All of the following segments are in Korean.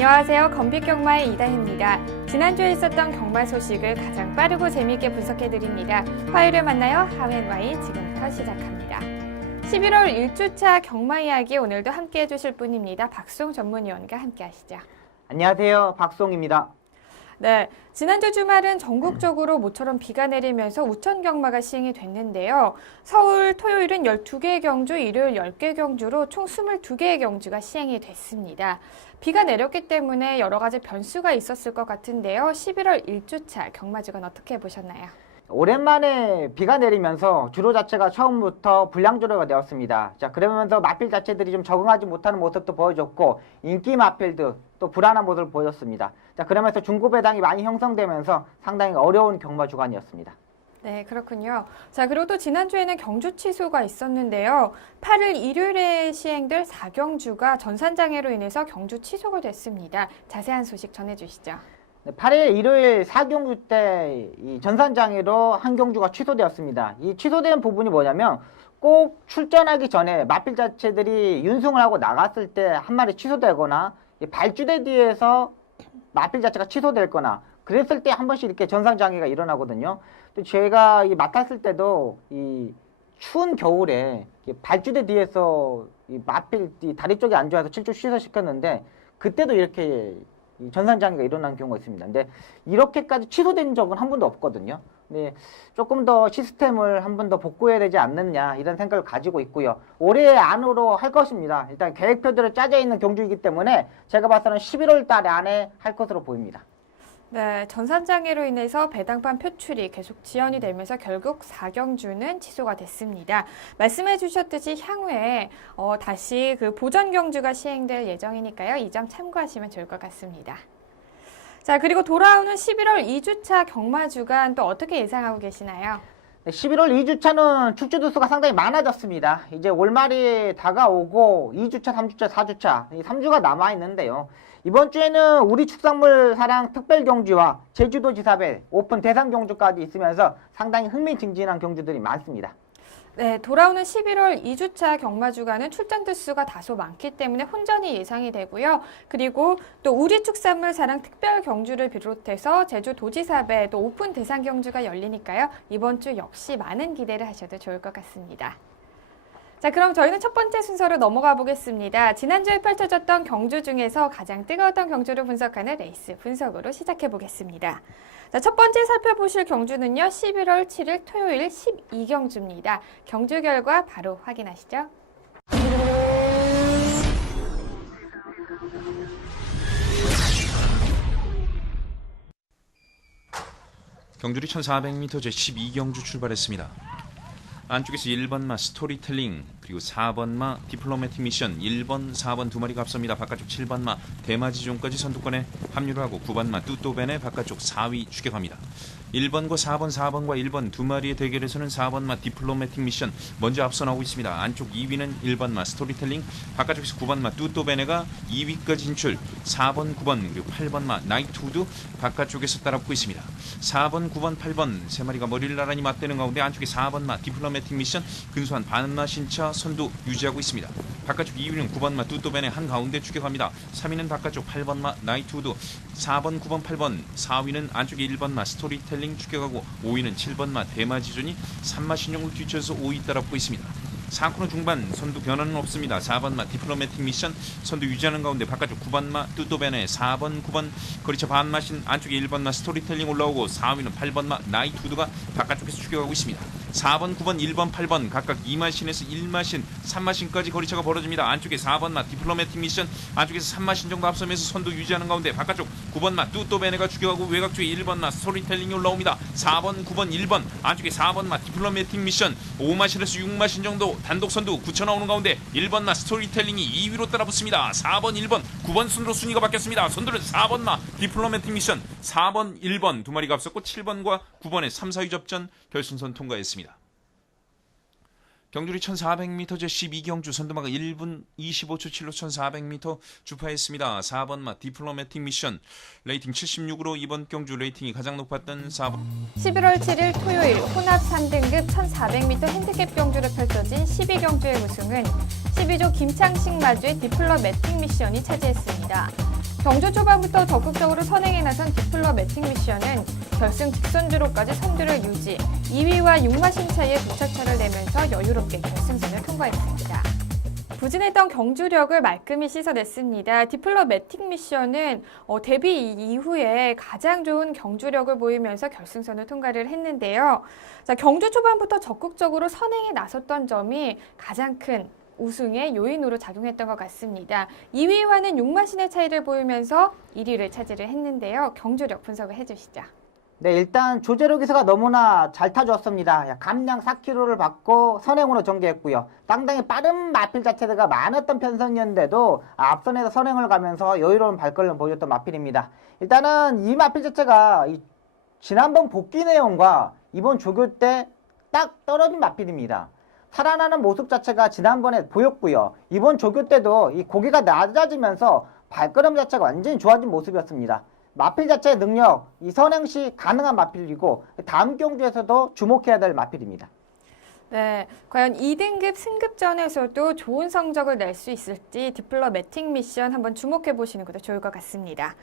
안녕하세요. 건빛경마의 이다혜입니다. 지난주에 있었던 경마 소식을 가장 빠르고 재미있게 분석해드립니다. 화요일에 만나요. 하웬와이 지금부터 시작합니다. 11월 1주차 경마 이야기 오늘도 함께해 주실 분입니다. 박송 전문위원과 함께 하시죠. 안녕하세요. 박송입니다. 네, 지난주 주말은 전국적으로 모처럼 비가 내리면서 우천 경마가 시행이 됐는데요. 서울 토요일은 12개의 경주, 일요일 10개 경주로 총 22개의 경주가 시행이 됐습니다. 비가 내렸기 때문에 여러 가지 변수가 있었을 것 같은데요. 11월 1주차 경마주간 어떻게 보셨나요? 오랜만에 비가 내리면서 주로 자체가 처음부터 불량주로가 되었습니다. 자, 그러면서 마필 자체들이 좀 적응하지 못하는 모습도 보여줬고 인기 마필도 또 불안한 모습을 보였습니다. 자, 그러면서 중고 배당이 많이 형성되면서 상당히 어려운 경마 주간이었습니다. 네, 그렇군요. 자, 그리고 또 지난주에는 경주 취소가 있었는데요. 8일 일요일에 시행될 4경주가 전산장애로 인해서 경주 취소가 됐습니다. 자세한 소식 전해주시죠. 8일 일요일 4경주 때 이 전산장애로 한 경주가 취소되었습니다. 이 취소된 부분이 뭐냐면 꼭 출전하기 전에 마필 자체들이 윤승을 하고 나갔을 때 한 마리 취소되거나 발주대 뒤에서 마필 자체가 취소될거나 그랬을 때 한 번씩 이렇게 전산장애가 일어나거든요. 또 제가 맡았을 때도 이 추운 겨울에 발주대 뒤에서 이 마필 다리 쪽이 안 좋아서 7주 취소시켰는데 그때도 이렇게 전산장애가 일어나는 경우가 있습니다. 근데 이렇게까지 취소된 적은 한 번도 없거든요. 근데 조금 더 시스템을 한 번 더 복구해야 되지 않느냐 이런 생각을 가지고 있고요. 올해 안으로 할 것입니다. 일단 계획표들을 짜져 있는 경주이기 때문에 제가 봐서는 11월 달 안에 할 것으로 보입니다. 네, 전산장애로 인해서 배당판 표출이 계속 지연이 되면서 결국 4경주는 취소가 됐습니다. 말씀해 주셨듯이 향후에 다시 그 보전 경주가 시행될 예정이니까요. 이 점 참고하시면 좋을 것 같습니다. 자, 그리고 돌아오는 11월 2주차 경마 주간 또 어떻게 예상하고 계시나요? 11월 2주차는 출주두 수가 상당히 많아졌습니다. 이제 올말이 다가오고 2주차, 3주차, 4주차, 이 3주가 남아있는데요. 이번 주에는 우리 축산물 사랑 특별 경주와 제주도 지사벨 오픈 대상 경주까지 있으면서 상당히 흥미진진한 경주들이 많습니다. 네, 돌아오는 11월 2주차 경마 주간은 출전 횟수가 다소 많기 때문에 혼전이 예상이 되고요. 그리고 또 우리 축산물 사랑 특별 경주를 비롯해서 제주 도지사배 또 오픈 대상 경주가 열리니까요. 이번 주 역시 많은 기대를 하셔도 좋을 것 같습니다. 자, 그럼 저희는 첫 번째 순서로 넘어가 보겠습니다. 지난주에 펼쳐졌던 경주 중에서 가장 뜨거웠던 경주를 분석하는 레이스 분석으로 시작해 보겠습니다. 자, 첫 번째 살펴보실 경주는요. 11월 7일 토요일 12경주입니다. 경주 결과 바로 확인하시죠. 경주리 1400m 제12경주 출발했습니다. 안쪽에서 1번마 스토리텔링, 그리고 4번마 디플로매틱 미션, 1번, 4번 두 마리가 앞섭니다. 바깥쪽 7번마 대마지존까지 선두권에 합류를 하고 9번마 뚜또벤의 바깥쪽 4위 추격합니다. 1번과 4번과 1번 두 마리의 대결에서는 4번마 디플로매틱 미션 먼저 앞서 나오고 있습니다. 안쪽 2위는 1번마 스토리텔링, 바깥쪽에서 9번마 뚜또베네가 2위까지 진출, 4번, 9번 그리고 8번마 나이트우드 바깥쪽에서 따라붙고 있습니다. 4번, 9번, 8번 세 마리가 머리를 나란히 맞대는 가운데 안쪽에 4번마 디플로매틱 미션 근소한 반마 신차 선두 유지하고 있습니다. 바깥쪽 2위는 9번마 뚜또벤의 한가운데 추격합니다. 3위는 바깥쪽 8번마 나이트우드, 4번, 9번, 8번 4위는 안쪽에 1번마 스토리텔링 추격하고 5위는 7번마 대마지존이 3마 신용을 뒤쳐서 5위 따라붙고 있습니다. 4코너 중반 선두 변화는 없습니다. 4번마 디플로매틱 미션 선두 유지하는 가운데 바깥쪽 9번마 뚜또벤의 4번, 9번 거리차 반마신 안쪽에 1번마 스토리텔링 올라오고 4위는 8번마 나이트우드가 바깥쪽에서 추격하고 있습니다. 4번, 9번, 1번, 8번 각각 2마신에서 1마신, 3마신까지 거리차가 벌어집니다. 안쪽에 4번마 디플로매틱 미션 안쪽에서 3마신 정도 앞서면서 선두 유지하는 가운데 바깥쪽 9번마 뚜또베네가 추격하고 외곽 쪽에 1번마 스토리텔링이 올라옵니다. 4번, 9번, 1번 안쪽에 4번마 디플로매틱 미션 5마신에서 6마신 정도 단독 선두 굳혀 나오는 가운데 1번마 스토리텔링이 2위로 따라붙습니다. 4번, 1번, 9번 순으로 순위가 바뀌었습니다. 선두는 4번마 디플로매틱 미션 4번, 1번 두 마리가 앞섰고 7번과 9번의 3, 4위 접전 결승선 통과했습니다. 경주리 1400m 제12경주 선두마가 1분 25초 7로 1400m 주파했습니다. 4번마 디플로매틱 미션 레이팅 76으로 이번 경주 레이팅이 가장 높았던 4번 11월 7일 토요일 혼합 3등급 1400m 핸디캡 경주로 펼쳐진 12경주의 우승은 12조 김창식 마주의 디플로매틱 미션이 차지했습니다. 경주 초반부터 적극적으로 선행에 나선 디플러 매칭 미션은 결승 직선주로까지 선두를 유지, 2위와 6마신 차이의 두 차차를 내면서 여유롭게 결승선을 통과했습니다. 부진했던 경주력을 말끔히 씻어냈습니다. 디플러 매틱 미션은 데뷔 이후에 가장 좋은 경주력을 보이면서 결승선을 통과를 했는데요. 자, 경주 초반부터 적극적으로 선행에 나섰던 점이 가장 큰 우승의 요인으로 작용했던 것 같습니다. 2위와는 6마신의 차이를 보이면서 1위를 차지를 했는데요. 경주력 분석을 해주시죠. 네, 일단 조재로 기사가 너무나 잘 타주었습니다. 감량 4km를 받고 선행으로 전개했고요. 상당히 빠른 마필 자체가 많았던 편성이었는데도 앞선에서 선행을 가면서 여유로운 발걸음을 보여줬던 마필입니다. 일단은 이 마필 자체가 지난번 복귀 내용과 이번 조교 때 딱 떨어진 마필입니다. 살아나는 모습 자체가 지난번에 보였고요. 이번 조교 때도 이 고개가 낮아지면서 발걸음 자체가 완전히 좋아진 모습이었습니다. 마필 자체의 능력, 이 선행시 가능한 마필이고 다음 경주에서도 주목해야 될 마필입니다. 네, 과연 2등급 승급전에서도 좋은 성적을 낼 수 있을지 디플러 매팅 미션 한번 주목해 보시는 것도 좋을 것 같습니다.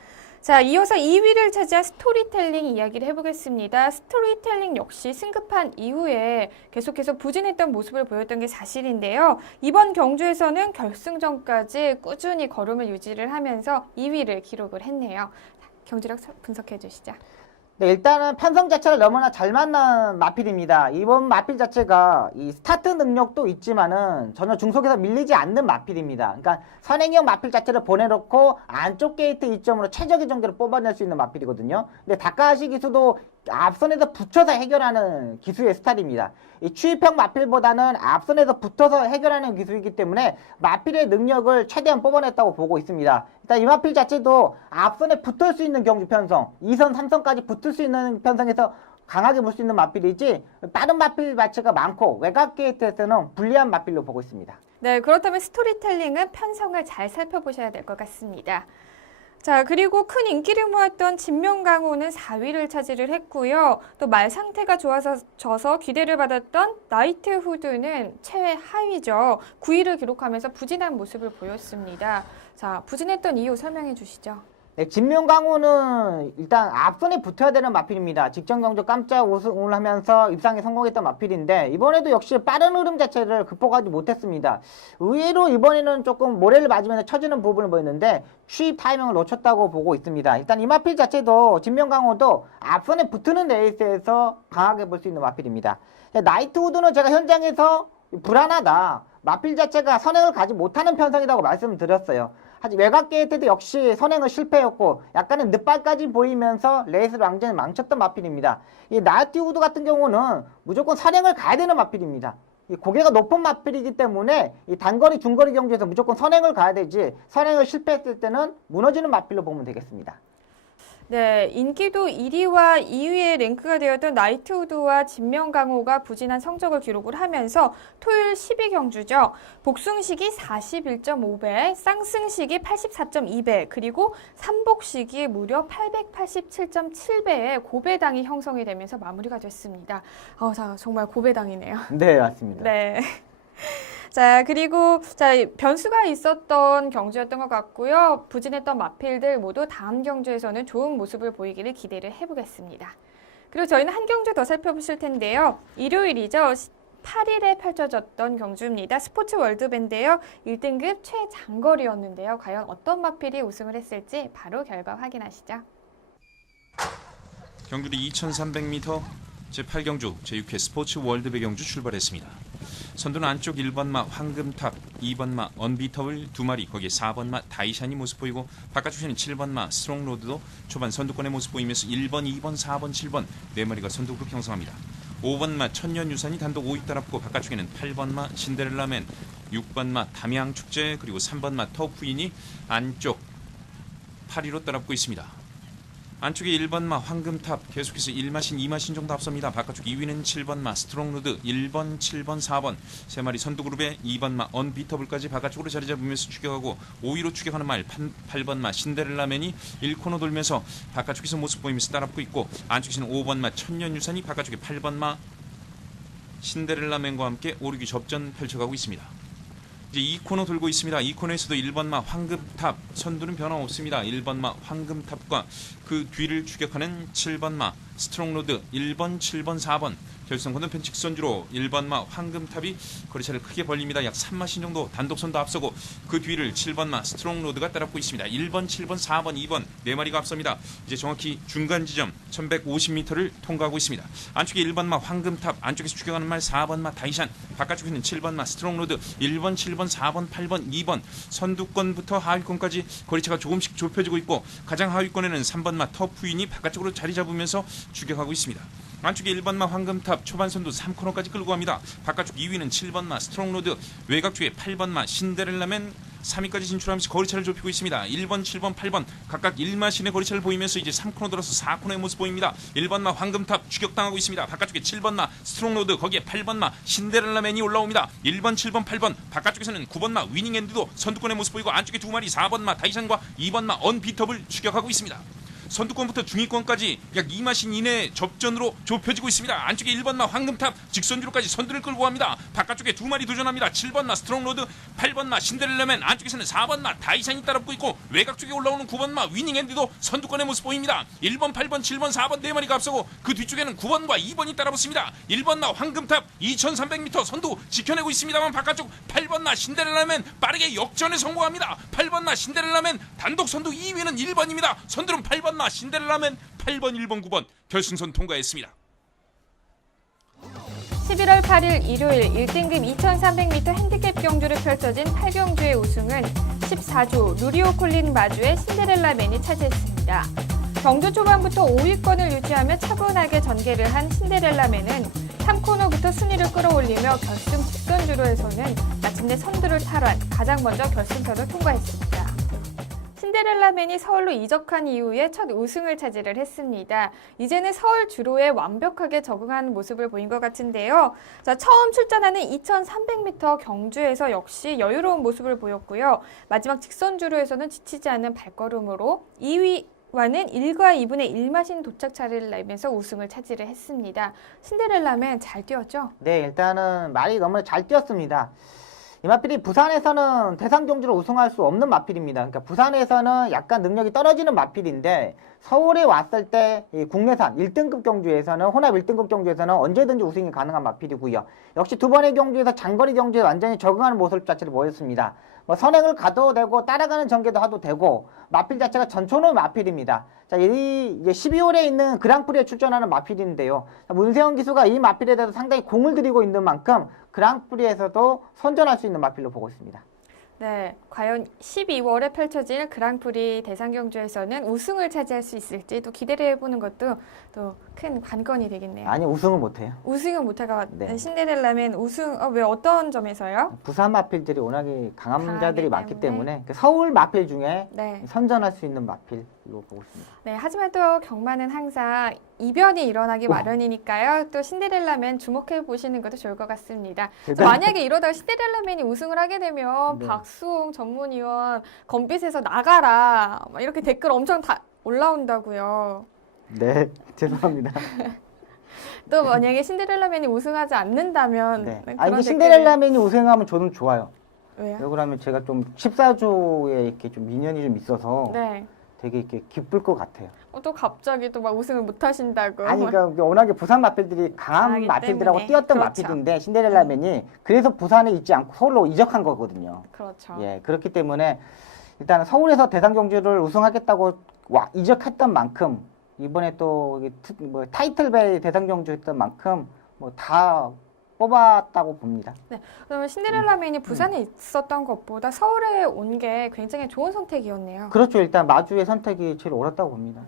자, 이어서 2위를 차지한 스토리텔링 이야기를 해보겠습니다. 스토리텔링 역시 승급한 이후에 계속해서 부진했던 모습을 보였던 게 사실인데요. 이번 경주에서는 결승전까지 꾸준히 걸음을 유지를 하면서 2위를 기록을 했네요. 경주력 분석해 주시죠. 네, 일단은 편성 자체를 너무나 잘 만난 마필입니다. 이번 마필 자체가 이 스타트 능력도 있지만은 전혀 중속에서 밀리지 않는 마필입니다. 그러니까 선행형 마필 자체를 보내놓고 안쪽 게이트 이점으로 최적의 전개를 뽑아낼 수 있는 마필이거든요. 근데 다카하시 기수도 앞선에서 붙여서 해결하는 기수의 스타일입니다. 이 추입형 마필보다는 앞선에서 붙어서 해결하는 기수이기 때문에 마필의 능력을 최대한 뽑아냈다고 보고 있습니다. 일단 이 마필 자체도 앞선에 붙을 수 있는 경주 편성, 2선, 3선까지 붙을 수 있는 편성에서 강하게 볼 수 있는 마필이지 다른 마필 자체가 많고 외곽 게이트에서는 불리한 마필로 보고 있습니다. 네, 그렇다면 스토리텔링은 편성을 잘 살펴보셔야 될 것 같습니다. 자, 그리고 큰 인기를 모았던 진명강호는 4위를 차지를 했고요. 또 말 상태가 좋아져서 기대를 받았던 나이트 후드는 최애 하위죠. 9위를 기록하면서 부진한 모습을 보였습니다. 자, 부진했던 이유 설명해 주시죠. 네, 진명강호는 일단 앞선에 붙어야 되는 마필입니다. 직전 경주 깜짝 우승을 하면서 입상에 성공했던 마필인데 이번에도 역시 빠른 흐름 자체를 극복하지 못했습니다. 의외로 이번에는 조금 모래를 맞으면서 처지는 부분을 보였는데 취입 타이밍을 놓쳤다고 보고 있습니다. 일단 이 마필 자체도 진명강호도 앞선에 붙는 레이스에서 강하게 볼 수 있는 마필입니다. 나이트우드는 제가 현장에서 불안하다. 마필 자체가 선행을 가지 못하는 편성이라고 말씀을 드렸어요. 하지만 외곽 게이트도 역시 선행을 실패했고 약간은 늦발까지 보이면서 레이스를 완전히 망쳤던 마필입니다. 이 나이트우드 같은 경우는 무조건 선행을 가야 되는 마필입니다. 이 고개가 높은 마필이기 때문에 이 단거리, 중거리 경주에서 무조건 선행을 가야 되지 선행을 실패했을 때는 무너지는 마필로 보면 되겠습니다. 네, 인기도 1위와 2위에 랭크가 되었던 나이트우드와 진명강호가 부진한 성적을 기록을 하면서 토요일 12경주죠. 복승식이 41.5배, 쌍승식이 84.2배, 그리고 삼복식이 무려 887.7배의 고배당이 형성이 되면서 마무리가 됐습니다. 자, 정말 고배당이네요. 네, 맞습니다. 네. 자, 그리고 변수가 있었던 경주였던 것 같고요. 부진했던 마필들 모두 다음 경주에서는 좋은 모습을 보이기를 기대를 해보겠습니다. 그리고 저희는 한 경주 더 살펴보실 텐데요. 일요일이죠. 8일에 펼쳐졌던 경주입니다. 스포츠 월드밴드요. 1등급 최장거리였는데요. 과연 어떤 마필이 우승을 했을지 바로 결과 확인하시죠. 경주리 2300m 제8경주 제6회 스포츠 월드배 경주 출발했습니다. 선두는 안쪽 1번마 황금탑, 2번마 언비터블 2마리, 거기에 4번마 다이샨이 모습 보이고 바깥쪽에는 7번마 스트롱로드도 초반 선두권의 모습 보이면서 1번, 2번, 4번, 7번 4마리가 선두그룹 형성합니다. 5번마 천년유산이 단독 5위 따랐고 바깥쪽에는 8번마 신데렐라맨, 6번마 담양축제, 그리고 3번마 터프인이 안쪽 8위로 따라붙고 있습니다. 안쪽에 1번마 황금탑 계속해서 1마신 2마신 정도 앞섭니다. 바깥쪽 2위는 7번마 스트롱로드, 1번, 7번, 4번 3마리 선두그룹에 2번마 언비터블까지 바깥쪽으로 자리 잡으면서 추격하고 5위로 추격하는 말 8번마 신데렐라맨이 1코너 돌면서 바깥쪽에서 모습 보이면서 따라붙고 있고 안쪽에서는 5번마 천년유산이 바깥쪽에 8번마 신데렐라맨과 함께 오르기 접전 펼쳐가고 있습니다. 이제 2코너 돌고 있습니다. 2코너에서도 1번마 황금탑 선두는 변함없습니다. 1번마 황금탑과 그 뒤를 추격하는 7번마 스트롱로드 1번, 7번, 4번 결승 건너편 직선주로 1번마 황금탑이 거리차를 크게 벌립니다. 약 3마신 정도 단독선도 앞서고 그 뒤를 7번마 스트롱로드가 따라붙고 있습니다. 1번, 7번, 4번, 2번 네 마리가 앞섭니다. 이제 정확히 중간 지점 1150m를 통과하고 있습니다. 안쪽에 1번마 황금탑, 안쪽에서 추격하는 말 4번마 다이샨, 바깥쪽에는 7번마 스트롱로드 1번, 7번, 4번, 8번, 2번 선두권부터 하위권까지 거리차가 조금씩 좁혀지고 있고 가장 하위권에는 3번마 터프윈이 바깥쪽으로 자리 잡으면서 추격하고 있습니다. 안쪽에 1번마 황금탑 초반선두 3코너까지 끌고 갑니다. 바깥쪽 2위는 7번마 스트롱로드, 외곽 쪽에 8번마 신데렐라맨 3위까지 진출하면서 거리차를 좁히고 있습니다. 1번, 7번, 8번 각각 1마신의 거리차를 보이면서 이제 3코너 들어서 4코너의 모습 보입니다. 1번마 황금탑 추격당하고 있습니다. 바깥쪽에 7번마 스트롱로드, 거기에 8번마 신데렐라맨이 올라옵니다. 1번, 7번, 8번 바깥쪽에서는 9번마 위닝앤드도 선두권의 모습 보이고 안쪽에 두 마리 4번마 다이샨과 2번마 언비터블 추격하고 있습니다. 선두권부터 중위권까지 약 2마신 이내 접전으로 좁혀지고 있습니다. 안쪽에 1번마 황금탑 직선주로까지 선두를 끌고 갑니다. 바깥쪽에 두 마리 도전합니다. 7번마 스트롱로드, 8번마 신데렐라맨, 안쪽에서는 4번마 다이샨이 따라붙고 있고 외곽 쪽에 올라오는 9번마 위닝앤드도 선두권의 모습 보입니다. 1번, 8번, 7번, 4번 네 마리가 앞서고 그 뒤쪽에는 9번과 2번이 따라붙습니다. 1번마 황금탑 2300m 선두 지켜내고 있습니다만 바깥쪽 8번마 신데렐라맨 빠르게 역전에 성공합니다. 8번마 신데렐라맨 단독 선두 2위는 1번입니다. 선두는 8번마 신데렐라맨 8번, 1번, 9번 결승선 통과했습니다. 11월 8일 일요일 1등급 2300m 핸디캡 경주를 펼쳐진 8경주의 우승은 14조 누리오 콜린 마주의 신데렐라맨이 차지했습니다. 경주 초반부터 5위권을 유지하며 차분하게 전개를 한 신데렐라맨은 3코너부터 순위를 끌어올리며 결승 직선주로에서는 마침내 선두를 탈환, 가장 먼저 결승선을 통과했습니다. 신데렐라맨이 서울로 이적한 이후에 첫 우승을 차지를 했습니다. 이제는 서울 주로에 완벽하게 적응하는 모습을 보인 것 같은데요. 자, 처음 출전하는 2300m 경주에서 역시 여유로운 모습을 보였고요. 마지막 직선주로에서는 지치지 않는 발걸음으로 2위와는 1과 2분의 1마신 도착 차를 내면서 우승을 차지를 했습니다. 신데렐라맨 잘 뛰었죠? 네, 일단은 말이 너무 잘 뛰었습니다. 이 마필이 부산에서는 대상경주로 우승할 수 없는 마필입니다. 그러니까 부산에서는 약간 능력이 떨어지는 마필인데 서울에 왔을 때 이 국내산 1등급 경주에서는 혼합 1등급 경주에서는 언제든지 우승이 가능한 마필이고요. 역시 두 번의 경주에서 장거리 경주에 완전히 적응하는 모습 자체를 보였습니다. 뭐 선행을 가도 되고 따라가는 전개도 하도 되고 마필 자체가 전초노 마필입니다. 자, 이 이제 12월에 있는 그랑프리에 출전하는 마필인데요. 문세영 기수가 이 마필에 대해서 상당히 공을 들이고 있는 만큼 그랑프리에서도 선전할 수 있는 마필로 보고 있습니다. 네, 과연 12월에 펼쳐질 그랑프리 대상경주에서는 우승을 차지할 수 있을지 또 기대를 해보는 것도 또 큰 관건이 되겠네요. 아니, 우승을 못해요. 우승은 못하가 네. 신데렐라맨 우승 왜 어떤 점에서요? 부산 마필들이 워낙에 강한 강하기 자들이 많기 때문에. 때문에 그 서울 마필 중에 네. 선전할 수 있는 마필로 보고 있습니다. 네, 하지만 또 경마는 항상 이변이 일어나기 마련이니까요. 또 신데렐라맨 주목해 보시는 것도 좋을 것 같습니다. 일단- 만약에 이러다가 신데렐라맨이 우승을 하게 되면 네. 박수홍 전문위원 검빛에서 나가라 막 이렇게 댓글 엄청 다 올라온다고요. 네, 죄송합니다. 또 만약에 신데렐라맨이 우승하지 않는다면 네. 그런 아, 이게 댓글이- 신데렐라맨이 우승하면 저는 좋아요. 왜요? 왜 그러면 제가 좀 14조에 이렇게 좀 미련이 좀 있어서 네. 되게 이렇게 기쁠 것 같아요. 또 갑자기 또 막 우승을 못 하신다고. 아니, 그러니까 워낙에 부산 마필들이 강한 강하기 마필들하고 때문에. 뛰었던 그렇죠. 마필인데 신데렐라맨이 그래서 부산에 있지 않고 서울로 이적한 거거든요. 그렇죠. 예, 그렇기 때문에 일단 서울에서 대상경주를 우승하겠다고 이적했던 만큼 이번에 또 뭐 타이틀베이 대상경주 했던 만큼 뭐 다 뽑았다고 봅니다. 그러면 신데렐라맨이 부산에 있었던 것보다 서울에 온 게 굉장히 좋은 선택이었네요. 그렇죠. 일단 마주의 선택이 제일 옳았다고 봅니다.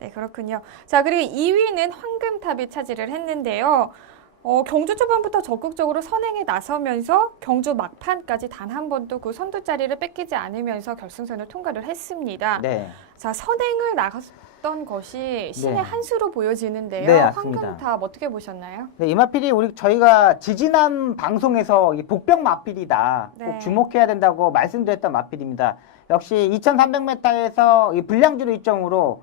네, 그렇군요. 자, 그리고 2위는 황금탑이 차지를 했는데요. 경주 초반부터 적극적으로 선행에 나서면서 경주 막판까지 단 한 번도 그 선두 자리를 뺏기지 않으면서 결승선을 통과를 했습니다. 네. 자, 선행을 나갔던 것이 신의 네. 한 수로 보여지는데요. 네, 맞습니다. 황금탑 어떻게 보셨나요? 네, 이 마필이 저희가 지지난 방송에서 이 복병 마필이다. 네. 꼭 주목해야 된다고 말씀드렸던 마필입니다. 역시 2300m에서 이 불량주로 일정으로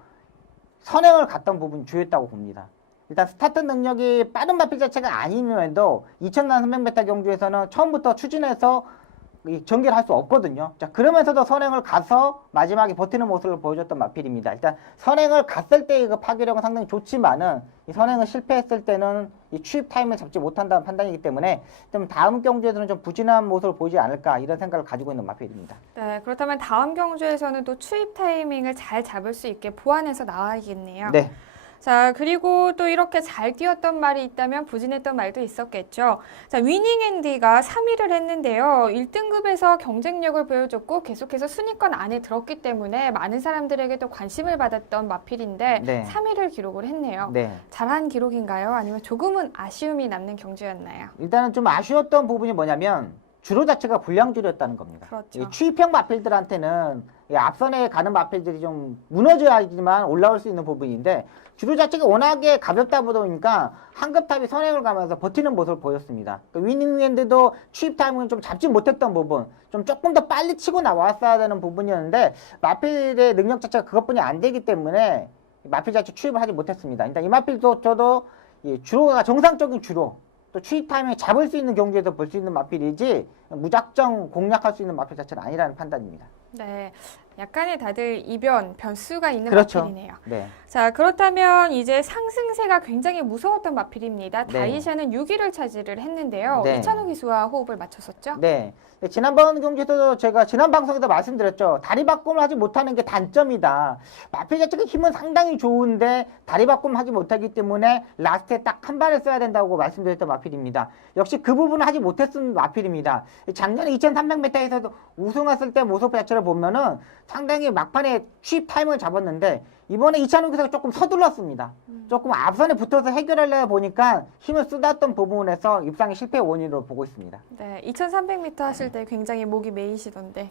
선행을 갔던 부분이 주요했다고 봅니다. 일단 스타트 능력이 빠른 마필 자체가 아니면도 2300m 경주에서는 처음부터 추진해서 이 전개를 할 수 없거든요. 자, 그러면서도 선행을 가서 마지막에 버티는 모습을 보여줬던 마필입니다. 일단 선행을 갔을 때의 그 파괴력은 상당히 좋지만은 이 선행을 실패했을 때는 이 추입 타임을 잡지 못한다는 판단이기 때문에 좀 다음 경주에서는 좀 부진한 모습을 보이지 않을까 이런 생각을 가지고 있는 마필입니다. 네, 그렇다면 다음 경주에서는 또 추입 타이밍을 잘 잡을 수 있게 보완해서 나와야겠네요. 네. 자, 그리고 또 이렇게 잘 뛰었던 말이 있다면 부진했던 말도 있었겠죠. 자, 위닝 앤디가 3위를 했는데요. 1등급에서 경쟁력을 보여줬고 계속해서 순위권 안에 들었기 때문에 많은 사람들에게도 관심을 받았던 마필인데 네. 3위를 기록을 했네요. 네. 잘한 기록인가요? 아니면 조금은 아쉬움이 남는 경주였나요? 일단은 좀 아쉬웠던 부분이 뭐냐면 주로 자체가 불량주로였다는 겁니다. 그렇죠. 이 추입형 마필들한테는 이 앞선에 가는 마필들이 좀 무너져야지만 올라올 수 있는 부분인데 주로 자체가 워낙에 가볍다 보니까 한급탑이 선행을 가면서 버티는 모습을 보였습니다. 그러니까 위닝랜드도 추입 타이밍을 좀 잡지 못했던 부분, 좀 조금 더 빨리 치고 나왔어야 되는 부분이었는데 마필의 능력 자체가 그것뿐이 안 되기 때문에 마필 자체 추입을 하지 못했습니다. 일단 이 마필도 저도 이 주로가 정상적인 주로 또 추입 타이밍을 잡을 수 있는 경주에서 볼 수 있는 마필이지 무작정 공략할 수 있는 마필 자체는 아니라는 판단입니다. 네, 약간의 다들 이변, 변수가 있는 그렇죠. 마필이네요. 네. 자, 그렇다면 이제 상승세가 굉장히 무서웠던 마필입니다. 네. 다이샤는 6위를 차지를 했는데요. 네. 이찬호 기수와 호흡을 맞췄었죠? 네. 네, 지난번 경기에서도 제가 지난 방송에서 말씀드렸죠. 다리 바꿈을 하지 못하는 게 단점이다. 마필 자체가 힘은 상당히 좋은데 다리 바꿈을 하지 못하기 때문에 라스트에 딱 한 발을 써야 된다고 말씀드렸던 마필입니다. 역시 그 부분을 하지 못했던 마필입니다. 작년에 2300m에서도 우승했을 때 모습 자체를 보면은 상당히 막판에 추입 타임을 잡았는데 이번에 이찬욱 기사가 조금 서둘렀습니다. 조금 앞선에 붙어서 해결하려 보니까 힘을 쏟았던 부분에서 입상의 실패 원인으로 보고 있습니다. 네, 2300m 하실 때 굉장히 목이 메이시던데.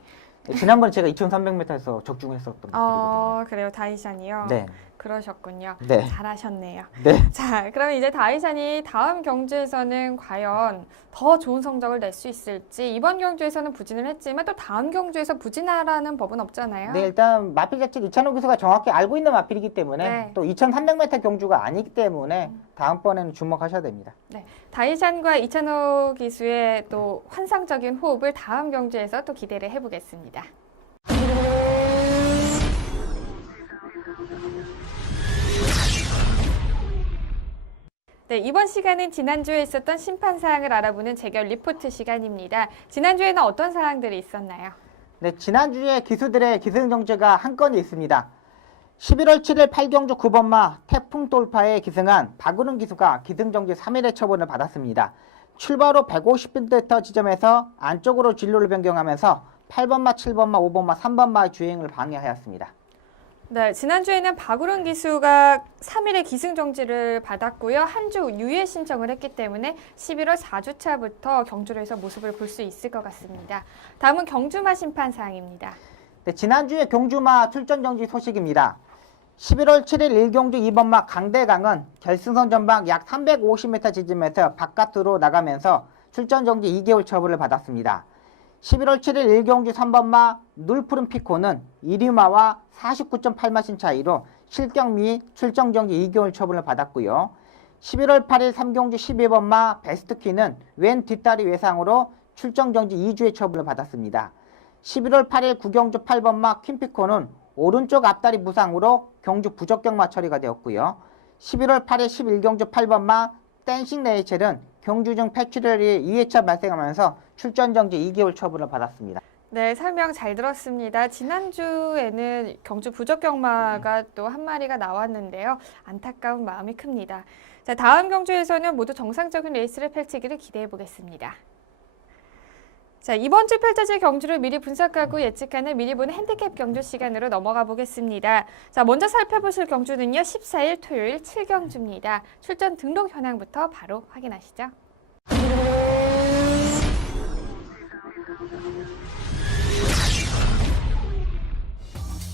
지난번에 제가 2300m에서 적중했었던 마필이거든요. 그래요. 다이샨이요? 네. 그러셨군요. 네. 잘하셨네요. 네. 자, 그럼 이제 다이샨이 다음 경주에서는 과연 더 좋은 성적을 낼 수 있을지, 이번 경주에서는 부진을 했지만 또 다음 경주에서 부진하라는 법은 없잖아요. 네, 일단 마필 자체 이찬호 기수가 정확히 알고 있는 마필이기 때문에 네. 또 2300m 경주가 아니기 때문에 다음번에는 주목하셔야 됩니다. 네, 다이샨과 이찬호 기수의 또 환상적인 호흡을 다음 경주에서 또 기대를 해보겠습니다. 네, 이번 시간은 지난주에 있었던 심판 사항을 알아보는 재결 리포트 시간입니다. 지난주에는 어떤 사항들이 있었나요? 네, 지난주에 기수들의 기승정지가 한 건이 있습니다. 11월 7일 8경주 9번마 태풍 돌파에 기승한 박우른 기수가 기승정지 3일의 처분을 받았습니다. 출발 후 150m 지점에서 안쪽으로 진로를 변경하면서 8번마, 7번마, 5번마, 3번마의 주행을 방해하였습니다. 네, 지난주에는 박우른 기수가 3일의 기승정지를 받았고요. 한 주 유예 신청을 했기 때문에 11월 4주차부터 경주로에서 모습을 볼 수 있을 것 같습니다. 다음은 경주마 심판 사항입니다. 네, 지난주에 경주마 출전 정지 소식입니다. 11월 7일 1경주 2번마 강대강은 결승선 전방 약 350m 지점에서 바깥으로 나가면서 출전 정지 2개월 처분을 받았습니다. 11월 7일 1경주 3번마 눌푸른 피코는 이리마와 49.8마신 차이로 실격 및 출정 정지 2개월 처분을 받았고요. 11월 8일 3경주 12번마 베스트키는 왼 뒷다리 외상으로 출정 정지 2주의 처분을 받았습니다. 11월 8일 9경주 8번마 퀸피코는 오른쪽 앞다리 부상으로 경주 부적격마 처리가 되었고요. 11월 8일 11경주 8번마 댄싱 레이첼은 경주 중 폐출혈이 2회차 발생하면서 출전 정지 2개월 처분을 받았습니다. 네, 설명 잘 들었습니다. 지난주에는 경주 부적격마가 또 한 마리가 나왔는데요. 안타까운 마음이 큽니다. 자, 다음 경주에서는 모두 정상적인 레이스를 펼치기를 기대해 보겠습니다. 자, 이번 주 펼쳐질 경주를 미리 분석하고 예측하는 미리 보는 핸디캡 경주 시간으로 넘어가 보겠습니다. 자, 먼저 살펴보실 경주는요. 14일 토요일 7경주입니다. 출전 등록 현황부터 바로 확인하시죠.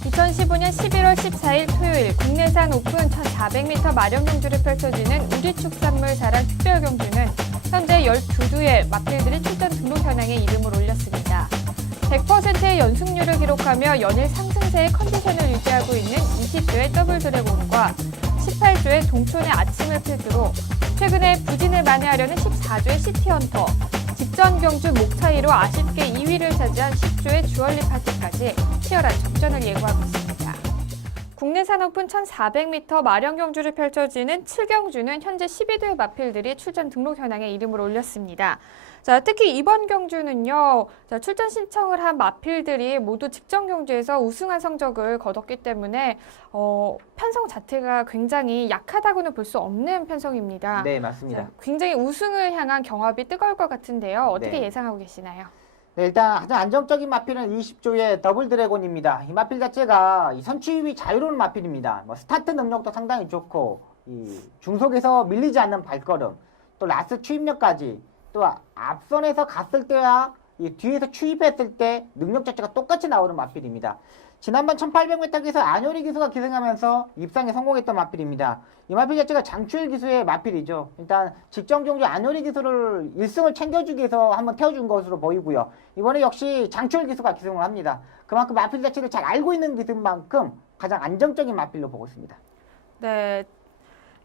2015년 11월 14일 토요일 국내산 오픈 1400m 마련 경주를 펼쳐지는 우리축산물 자랑 특별 경주는 현재 12두의 마필들이 출전 등록 현황에 이름을 올렸습니다. 100%의 연승률을 기록하며 연일 상승세의 컨디션을 유지하고 있는 20조의 더블 드래곤과 18조의 동촌의 아침을 필두로 최근에 부진을 만회하려는 14조의 시티헌터, 직전 경주 목 차이로 아쉽게 2위 2위를 차지한 10조의 주얼리 파티까지 치열한 접전을 예고하고 있습니다. 국내산 오픈 1400m 마령 경주를 펼쳐지는 7경주는 현재 12도의 마필들이 출전 등록 현황에 이름을 올렸습니다. 자, 특히 이번 경주는요, 출전 신청을 한 마필들이 모두 직전 경주에서 우승한 성적을 거뒀기 때문에 편성 자체가 굉장히 약하다고는 볼 수 없는 편성입니다. 네, 맞습니다. 자, 굉장히 우승을 향한 경합이 뜨거울 것 같은데요. 어떻게 네. 예상하고 계시나요? 네, 일단 가장 안정적인 마필은 20조의 더블 드래곤입니다. 이 마필 자체가 이 선취입이 자유로운 마필입니다. 뭐 스타트 능력도 상당히 좋고 이 중속에서 밀리지 않는 발걸음, 또 라스 추입력까지, 또 앞선에서 갔을 때와 이 뒤에서 추입했을 때 능력 자체가 똑같이 나오는 마필입니다. 지난번 1800m에서 안효리 기수가 기승하면서 입상에 성공했던 마필입니다. 이 마필 자체가 장추일 기수의 마필이죠. 일단 직전 경주 안효리 기수를 1승을 챙겨주기 위해서 한번 태워준 것으로 보이고요. 이번에 역시 장추일 기수가 기승을 합니다. 그만큼 마필 자체를 잘 알고 있는 기수인 만큼 가장 안정적인 마필로 보고 있습니다. 네,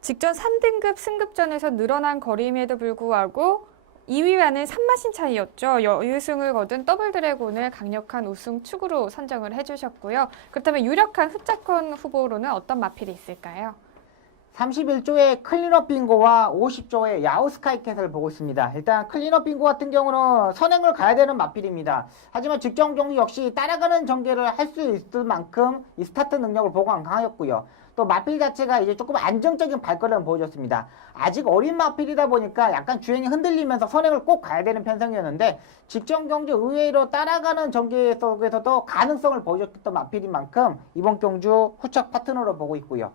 직전 3등급 승급전에서 늘어난 거리임에도 불구하고 2위와는 3마신 차이였죠. 여유승을 거둔 더블 드래곤을 강력한 우승 축으로 선정을 해주셨고요. 그렇다면 유력한 흡자권 후보로는 어떤 마필이 있을까요? 31조의 클린업 빙고와 50조의 야우스카이캣을 보고 있습니다. 일단 클린업 빙고 같은 경우는 선행을 가야 되는 마필입니다. 하지만 직전 경주 역시 따라가는 전개를 할 수 있을 만큼 이 스타트 능력을 보고 강하였고요. 또 마필 자체가 이제 조금 안정적인 발걸음을 보여줬습니다. 아직 어린 마필이다 보니까 약간 주행이 흔들리면서 선행을 꼭 가야 되는 편성이었는데 직전 경주 의외로 따라가는 전개 속에서도 가능성을 보여줬던 마필인 만큼 이번 경주 후착 파트너로 보고 있고요.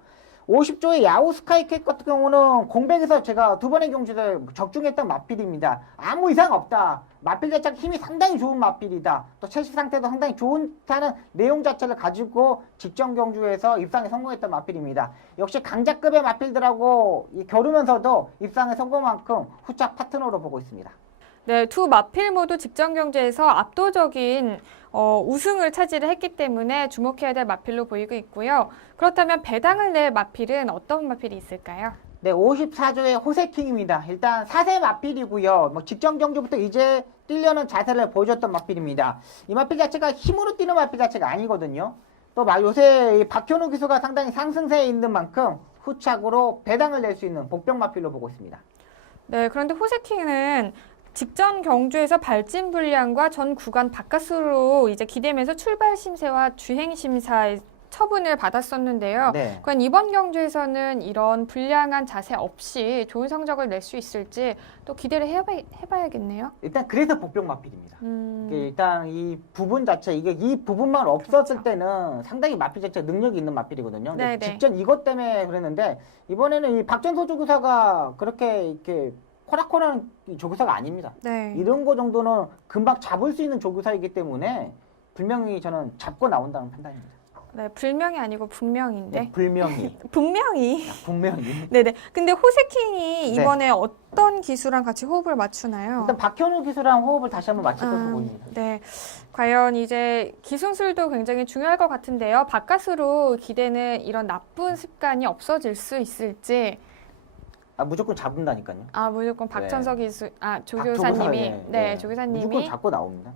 50조의 야후 스카이캣 같은 경우는 공백에서 제가 두 번의 경주에 적중했던 마필입니다. 아무 이상 없다. 마필 자체가 힘이 상당히 좋은 마필이다. 또 체시 상태도 상당히 좋다는 내용 자체를 가지고 직전 경주에서 입상에 성공했던 마필입니다. 역시 강자급의 마필들하고 겨루면서도 입상에 성공한 만큼 후착 파트너로 보고 있습니다. 네, 두 마필 모두 직전 경주에서 압도적인 우승을 차지를 했기 때문에 주목해야 될 마필로 보이고 있고요. 그렇다면 배당을 낼 마필은 어떤 마필이 있을까요? 네, 54조의 호세킹입니다. 일단 4세 마필이고요. 뭐 직전 경주부터 이제 뛰려는 자세를 보여줬던 마필입니다. 이 마필 자체가 힘으로 뛰는 마필 자체가 아니거든요. 또 요새 박현우 기수가 상당히 상승세에 있는 만큼 후착으로 배당을 낼 수 있는 복병 마필로 보고 있습니다. 네, 그런데 호세킹은 직전 경주에서 발진 불량과 전 구간 바깥으로 이제 기대면서 출발 심사와 주행 심사의 처분을 받았었는데요. 네. 과연 이번 경주에서는 이런 불량한 자세 없이 좋은 성적을 낼 수 있을지 또 기대를 해봐야겠네요. 일단 그래서 복병 마필입니다. 일단 이 부분 자체 이 부분만 없었을 그렇죠. 때는 상당히 마필 자체 능력이 있는 마필이거든요. 근데 네네. 직전 이것 때문에 그랬는데 이번에는 이 박전소 조교사가 그렇게 이렇게 코락코락한 조교사가 아닙니다. 네. 이런 거 정도는 금방 잡을 수 있는 조교사이기 때문에 분명히 저는 잡고 나온다는 판단입니다. 네, 불명이 아니고 분명인데. 네, 분명히. 분명히. 분명히. 네네. 근데 호세킹이 네. 이번에 어떤 기수랑 같이 호흡을 맞추나요? 일단 박현우 기수랑 호흡을 다시 한번 맞출 것으로 보입니다. 네. 과연 이제 기술술도 굉장히 중요할 것 같은데요. 바깥으로 기대는 이런 나쁜 습관이 없어질 수 있을지. 무조건 잡는다니까요. 무조건 박천석 기수, 조교사님이, 조교사, 네, 조교사님이. 무조건 잡고 나옵니다.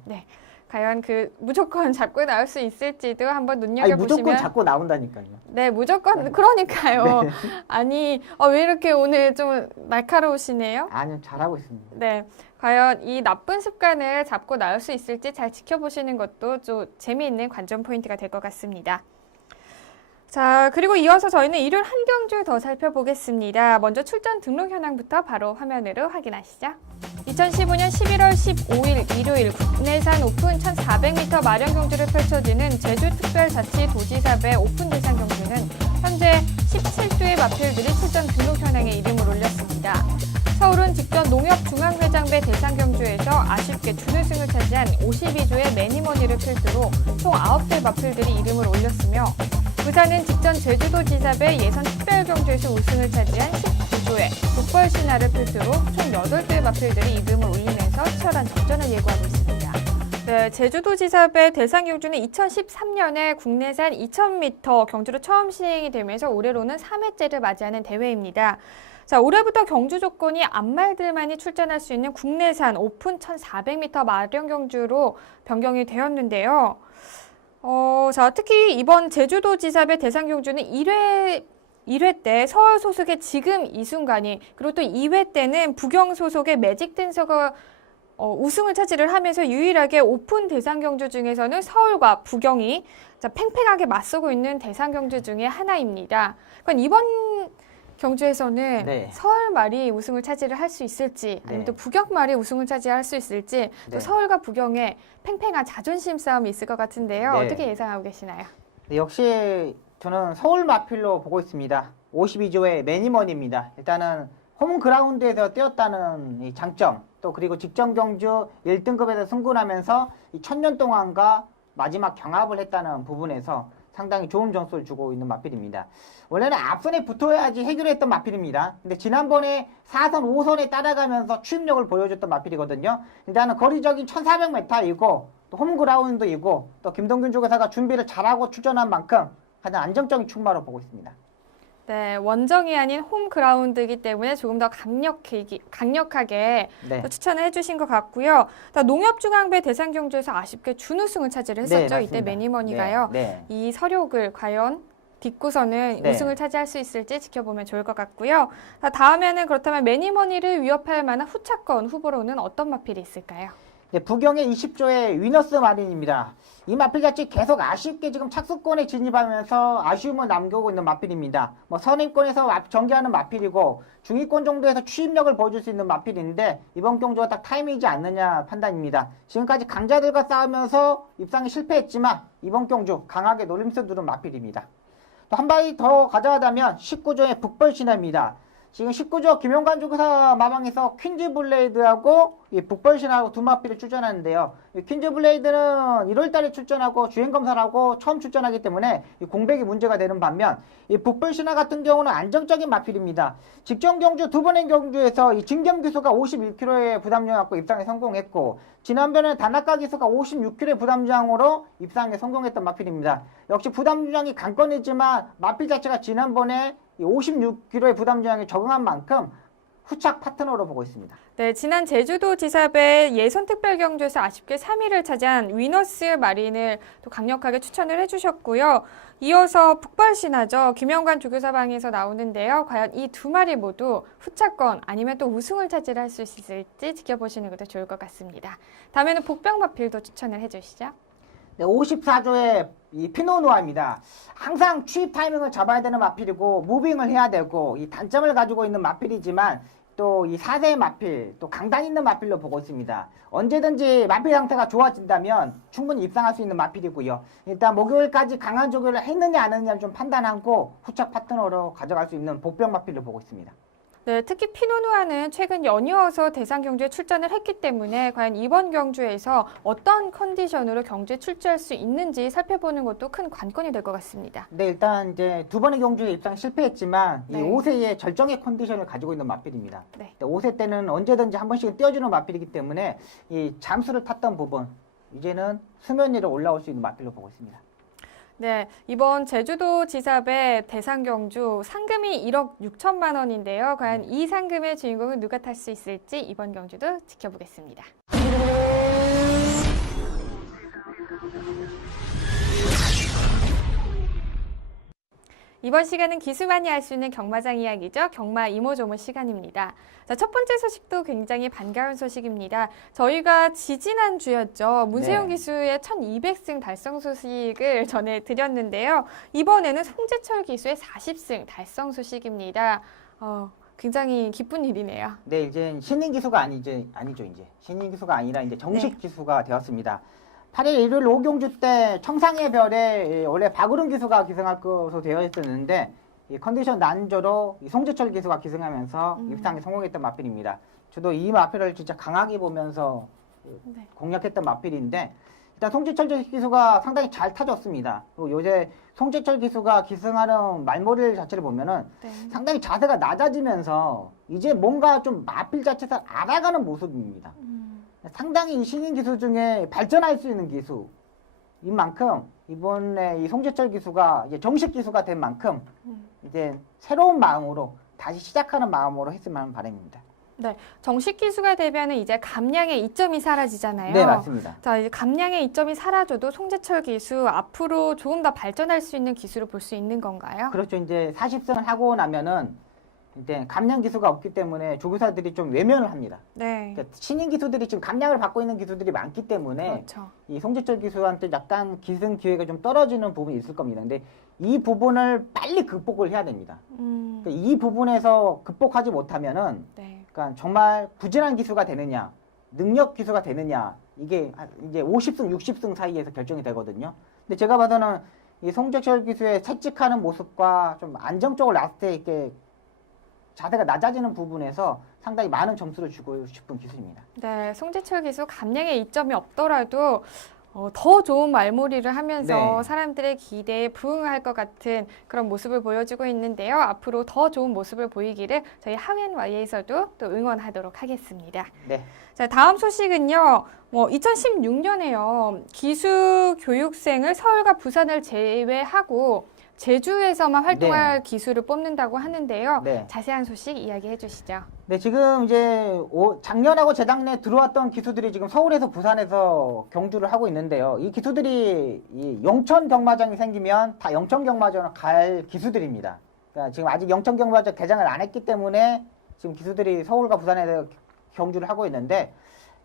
과연 무조건 잡고 나올 수 있을지도 한번 아니, 눈여겨보시면. 무조건 잡고 나온다니까요. 네, 무조건, 그러니까요. 네. 아니, 왜 이렇게 오늘 좀 날카로우시네요? 아니요, 잘하고 있습니다. 네. 과연 이 나쁜 습관을 잡고 나올 수 있을지 잘 지켜보시는 것도 좀 재미있는 관전 포인트가 될 것 같습니다. 자, 그리고 이어서 저희는 일요일 한 경주 더 살펴보겠습니다. 먼저 출전 등록 현황부터 바로 화면으로 확인하시죠. 2015년 11월 15일 일요일 국내산 오픈 1400m 마령 경주를 펼쳐지는 제주특별자치도지사배 오픈 대상 경주는 현재 17조의 마필들이 출전 등록 현황에 이름을 올렸습니다. 서울은 직전 농협중앙회장배 대상 경주에서 아쉽게 준우승을 차지한 52조의 매니머니를 필두로 총 9대 마필들이 이름을 올렸으며 부산은 직전 제주도지사배 예선 특별경주에서 우승을 차지한 19조의 족벌신화를 필두로 총 8대의 마필들이 이름을 올리면서 치열한 접전을 예고하고 있습니다. 네, 제주도지사배 대상 경주는 2013년에 국내산 2000m 경주로 처음 시행이 되면서 올해로는 3회째를 맞이하는 대회입니다. 자, 올해부터 경주 조건이 암말들만이 출전할 수 있는 국내산 오픈 1400m 마련 경주로 변경이 되었는데요. 자, 특히 이번 제주도지사배 대상 경주는 1회 때 서울 소속의 지금 이순간이, 그리고 또 2회 때는 부경 소속의 매직 댄서가 우승을 차지를 하면서 유일하게 오픈 대상 경주 중에서는 서울과 부경이 자, 팽팽하게 맞서고 있는 대상 경주 중에 하나입니다. 그럼 이번 경주에서는 네. 서울말이 우승을 차지를 할 수 있을지, 아니면 또 부경말이 우승을 차지할 수 있을지, 또 네. 서울과 부경의 팽팽한 자존심 싸움이 있을 것 같은데요. 네. 어떻게 예상하고 계시나요? 네, 역시 저는 서울 마필로 보고 있습니다. 52조의 매니먼입니다. 일단은 홈그라운드에서 뛰었다는 이 장점, 또 그리고 직전 경주 1등급에서 승군하면서 이 1000년 동안과 마지막 경합을 했다는 부분에서 상당히 좋은 점수를 주고 있는 마필입니다. 원래는 앞선에 붙어야지 해결했던 마필입니다. 근데 지난번에 4선, 5선에 따라가면서 추임력을 보여줬던 마필이거든요. 일단은 거리적인 1400m이고 또 홈그라운드이고 또 김동균 조교사가 준비를 잘하고 출전한 만큼 가장 안정적인 출마로 보고 있습니다. 네, 원정이 아닌 홈그라운드이기 때문에 조금 더 강력하게 네. 또 추천을 해주신 것 같고요. 농협중앙배 대상 경주에서 아쉽게 준우승을 차지를 했었죠. 이때 맞습니다. 매니머니가요. 네. 이 서력을 과연 딛고서는 네. 우승을 차지할 수 있을지 지켜보면 좋을 것 같고요. 자, 다음에는 그렇다면 매니머니를 위협할 만한 후차권 후보로는 어떤 마필이 있을까요? 네, 부경의 20조의 위너스 마린입니다. 이 마필 자체 계속 아쉽게 지금 착수권에 진입하면서 아쉬움을 남기고 있는 마필입니다. 뭐 선입권에서 전개하는 마필이고 중위권 정도에서 추임력을 보여줄 수 있는 마필인데 이번 경주가 딱 타이밍이지 않느냐 판단입니다. 지금까지 강자들과 싸우면서 입상에 실패했지만 이번 경주 강하게 노림수 두른 마필입니다. 또 한 발이 더 가져가자면 19조의 북벌신화입니다. 지금 19조 김용관 조교사 마방에서 퀸즈 블레이드하고 이 북벌신하고 두 마필을 출전하는데요. 이 퀸즈 블레이드는 1월달에 출전하고 주행 검사를 하고 처음 출전하기 때문에 이 공백이 문제가 되는 반면 이 북벌신화 같은 경우는 안정적인 마필입니다. 직전 경주 두 번의 경주에서 이 진겸 기수가 51kg의 부담량 갖고 입상에 성공했고 지난번에는 다나카 기수가 56kg의 부담량으로 입상에 성공했던 마필입니다. 역시 부담량이 관건이지만 마필 자체가 지난번에 56kg의 부담량에 적응한 만큼 후착 파트너로 보고 있습니다. 네, 지난 제주도지사배 예선특별경주에서 아쉽게 3위를 차지한 위너스 마린을 또 강력하게 추천을 해주셨고요. 이어서 북벌신화죠. 김영관 조교사방에서 나오는데요. 과연 이 두 마리 모두 후차권 아니면 또 우승을 차지할 수 있을지 지켜보시는 것도 좋을 것 같습니다. 다음에는 복병마필도 추천을 해주시죠. 네, 54조의 이 피노누아입니다. 항상 추입 타이밍을 잡아야 되는 마필이고 무빙을 해야 되고 이 단점을 가지고 있는 마필이지만 또 이 4세의 마필, 또 강단 있는 마필로 보고 있습니다. 언제든지 마필 상태가 좋아진다면 충분히 입상할 수 있는 마필이고요. 일단 목요일까지 강한 조교를 했느냐 안 했느냐를 좀 판단하고 후착 파트너로 가져갈 수 있는 복병 마필로 보고 있습니다. 네, 특히 피노누아는 최근 연이어서 대상 경주에 출전을 했기 때문에 과연 이번 경주에서 어떤 컨디션으로 경주에 출전할 수 있는지 살펴보는 것도 큰 관건이 될 것 같습니다. 네, 일단 이제 두 번의 경주에 입상 실패했지만 네. 이 5세의 절정의 컨디션을 가지고 있는 마필입니다. 네. 5세 때는 언제든지 한 번씩은 띄워주는 마필이기 때문에 이 잠수를 탔던 부분 이제는 수면 위로 올라올 수 있는 마필로 보고 있습니다. 네, 이번 제주도지사배 대상 경주 상금이 1억 6천만 원인데요. 과연 이 상금의 주인공은 누가 탈 수 있을지 이번 경주도 지켜보겠습니다. 이번 시간은 기수만이 알 수 있는 경마장 이야기죠. 경마 이모저모 시간입니다. 자, 첫 번째 소식도 굉장히 반가운 소식입니다. 저희가 지지난주였죠. 문세영 네. 기수의 1200승 달성 소식을 전해드렸는데요. 이번에는 송재철 기수의 40승 달성 소식입니다. 굉장히 기쁜 일이네요. 네, 이제 신인 기수가 아니죠, 이제. 신인 기수가 아니라 이제 정식 네. 기수가 되었습니다. 8일 일요일 5경주 때 청상의 별에 원래 박우른 기수가 기승할 것으로 되어 있었는데 이 컨디션 난조로 이 송재철 기수가 기승하면서 입상에 성공했던 마필입니다. 저도 이 마필을 진짜 강하게 보면서 네. 공략했던 마필인데 일단 송재철 기수가 상당히 잘 타줬습니다. 그리고 요새 송재철 기수가 기승하는 말머리 자체를 보면은 네. 상당히 자세가 낮아지면서 이제 뭔가 좀 마필 자체에서 알아가는 모습입니다. 상당히 이 신인 기수 중에 발전할 수 있는 기수인 만큼 이번에 이 송재철 기수가 이제 정식 기수가 된 만큼 이제 새로운 마음으로 다시 시작하는 마음으로 했으면 하는 바람입니다. 정식 기수가 되면은 이제 감량의 이점이 사라지잖아요. 네, 맞습니다. 자, 이제 감량의 이점이 사라져도 송재철 기수 앞으로 조금 더 발전할 수 있는 기수로 볼 수 있는 건가요? 그렇죠. 이제 40승을 하고 나면은 이제 감량 기수가 없기 때문에 조교사들이 좀 외면을 합니다. 네. 그러니까 신인 기수들이 지금 감량을 받고 있는 기수들이 많기 때문에 그렇죠. 이 송재철 기수한테 약간 기승 기회가 좀 떨어지는 부분이 있을 겁니다. 근데 이 부분을 빨리 극복을 해야 됩니다. 그러니까 이 부분에서 극복하지 못하면은 네. 그러니까 정말 부진한 기수가 되느냐, 능력 기수가 되느냐, 이게 이제 50승, 60승 사이에서 결정이 되거든요. 근데 제가 봐서는 이 송재철 기수의 채찍하는 모습과 좀 안정적으로 라스트에 이렇게 자세가 낮아지는 부분에서 상당히 많은 점수를 주고 싶은 기수입니다. 네, 송재철 기수 감량의 이점이 없더라도 더 좋은 말몰이를 하면서 네. 사람들의 기대에 부응할 것 같은 그런 모습을 보여주고 있는데요. 앞으로 더 좋은 모습을 보이기를 저희 하웬Y에서도 또 응원하도록 하겠습니다. 네. 자, 다음 소식은요. 2016년에요. 기수 교육생을 서울과 부산을 제외하고 제주에서만 활동할 기수를 뽑는다고 하는데요. 네. 자세한 소식 이야기해 주시죠. 네, 지금 이제 작년하고 재작년에 들어왔던 기수들이 지금 서울에서 부산에서 경주를 하고 있는데요. 이 기수들이 이 영천 경마장이 생기면 다 영천 경마장으로 갈 기수들입니다. 그러니까 지금 아직 영천 경마장 개장을 안 했기 때문에 지금 기수들이 서울과 부산에서 경주를 하고 있는데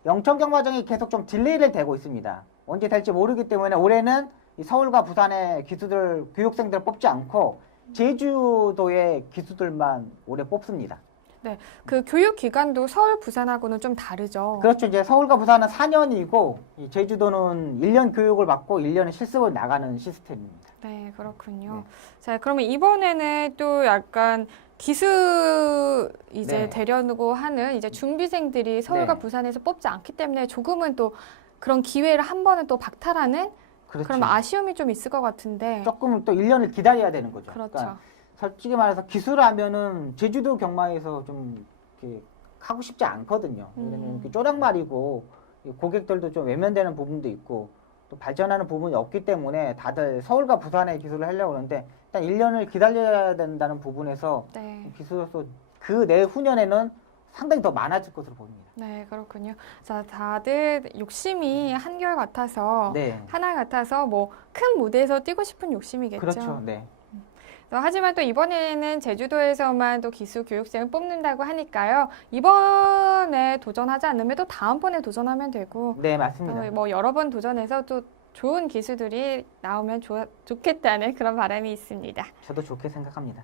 영천 경마장이 계속 좀 딜레이를 되고 있습니다. 언제 될지 모르기 때문에 올해는 이 서울과 부산의 기수들, 교육생들을 뽑지 않고 제주도의 기수들만 올해 뽑습니다. 네, 그 교육 기간도 서울, 부산하고는 좀 다르죠. 그렇죠. 이제 서울과 부산은 4년이고 이 제주도는 1년 교육을 받고 1년은 실습을 나가는 시스템입니다. 네, 그렇군요. 네. 자, 그러면 이번에는 또 약간 기수 이제 네. 되려고 하는 이제 준비생들이 서울과 네. 부산에서 뽑지 않기 때문에 조금은 또 그런 기회를 한 번은 또 박탈하는 그렇죠. 그런 아쉬움이 좀 있을 것 같은데. 조금 또 1년을 기다려야 되는 거죠. 그렇죠. 그러니까 솔직히 말해서 기수라면은 제주도 경마에서 좀 이렇게 하고 싶지 않거든요. 왜냐면 이렇게 쪼랑말이고 고객들도 좀 외면되는 부분도 있고 또 발전하는 부분이 없기 때문에 다들 서울과 부산에 기수를 하려고 하는데 일단 1년을 기다려야 된다는 부분에서 네. 기수로서 그 내후년에는 상당히 더 많아질 것으로 보입니다. 네, 그렇군요. 자, 다들 욕심이 한결 같아서 네. 하나 같아서 뭐 큰 무대에서 뛰고 싶은 욕심이겠죠. 그렇죠. 네. 하지만 또 이번에는 제주도에서만 또 기수 교육생을 뽑는다고 하니까요. 이번에 도전하지 않으면 또 다음번에 도전하면 되고 네, 맞습니다. 또 뭐 여러 번 도전해서 또 좋은 기수들이 나오면 좋겠다는 그런 바람이 있습니다. 저도 좋게 생각합니다.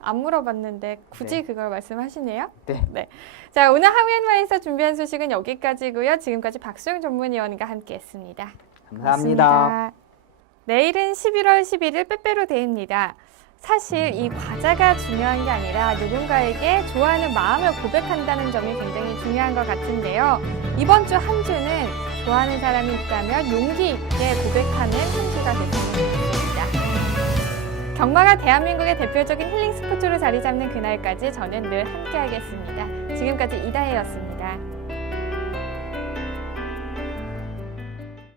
안 물어봤는데 굳이 네. 그걸 말씀하시네요. 네. 자, 오늘 하웬와에서 준비한 소식은 여기까지고요. 지금까지 박수영 전문위원과 함께했습니다. 감사합니다. 고맙습니다. 내일은 11월 11일 빼빼로 데이입니다. 사실 이 과자가 중요한 게 아니라 누군가에게 좋아하는 마음을 고백한다는 점이 굉장히 중요한 것 같은데요. 이번 주 한 주는 좋아하는 사람이 있다면 용기 있게 고백하는 한 주가 됐으면 좋겠습니다. 경마가 대한민국의 대표적인 힐링 스포츠로 자리 잡는 그날까지 저는 늘 함께하겠습니다. 지금까지 이다혜였습니다.